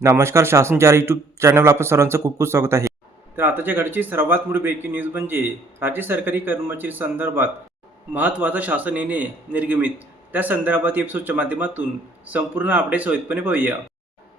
नमस्कार. शासन यूट्यूब चॅनलवर आपलं सर्वांचं खूप खूप स्वागत आहे. तर आताच्या घडीची सर्वात मोठी ब्रेकिंग न्यूज म्हणजे राज्य सरकारी कर्मचारी संदर्भात महत्त्वाचा शासन निर्णय निर्गमित. त्या संदर्भात एपिसोडच्या माध्यमातून संपूर्ण अपडेट सहितपणे पाहूया.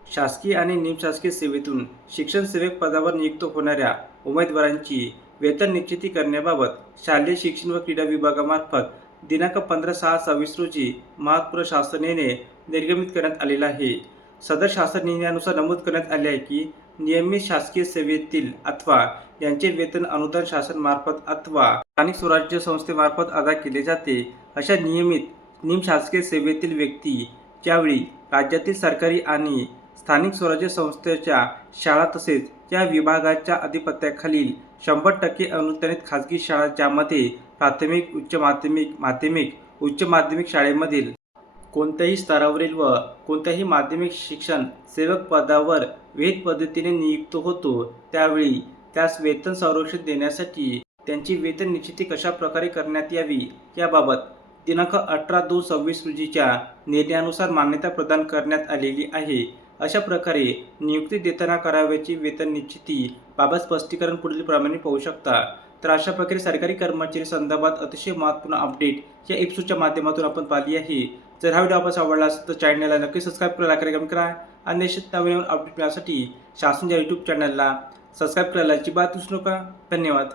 शासकीय आणि निमशासकीय सेवेतून शिक्षण सेवक पदावर नियुक्त होणाऱ्या उमेदवारांची वेतन निश्चिती करण्याबाबत शालेय शिक्षण व क्रीडा विभागामार्फत दिनांक 15/6/26 रोजी महत्त्वपूर्ण शासन निर्णय निर्गमित करण्यात आलेला आहे. सदर शासन निर्णयानुसार नमूद करण्यात आले आहे की नियमित शासकीय सेवेतील अथवा यांचे वेतन अनुदान शासनामार्फत अथवा स्थानिक स्वराज्य संस्थेमार्फत अदा केले जाते अशा नियमित निमशासकीय सेवेतील व्यक्ती ज्यावेळी राज्यातील सरकारी आणि स्थानिक स्वराज्य संस्थेच्या शाळा तसेच या विभागाच्या अधिपत्याखालील 100% अनुदानित खाजगी शाळा ज्यामध्ये प्राथमिक, उच्च माध्यमिक शाळेमधील कोणत्याही स्तरावरील व कोणत्याही माध्यमिक शिक्षण सेवक पदावर विहित पद्धतीने नियुक्त होतो त्यावेळी त्यास वेतन संरक्षण देण्यासाठी त्यांची वेतन निश्चिती कशा प्रकारे करण्यात यावी याबाबत दिनांक 18/2/26 रोजीच्या निर्णयानुसार मान्यता प्रदान करण्यात आलेली आहे. अशा प्रकारे नियुक्ती देताना करावयाची वेतन निश्चिती बाबत स्पष्टीकरण पुढील प्रमाणे पाहू शकता. तर अशा प्रकारे सरकारी कर्मचारी संदर्भात अतिशय महत्त्वपूर्ण अपडेट या एपिसोडच्या माध्यमातून आपण पाहिली आहे. जर हा व्हिडिओ आपल्याला आवडला असेल तर चॅनलला नक्की सबस्क्राईब करा, लाईक करा, कमेंट करा आणि निश्चित नवीन अपडेट मिळण्यासाठी शासनच्या यूट्यूब चॅनलला सबस्क्राईब करायला अजिबात विसरू नका. धन्यवाद.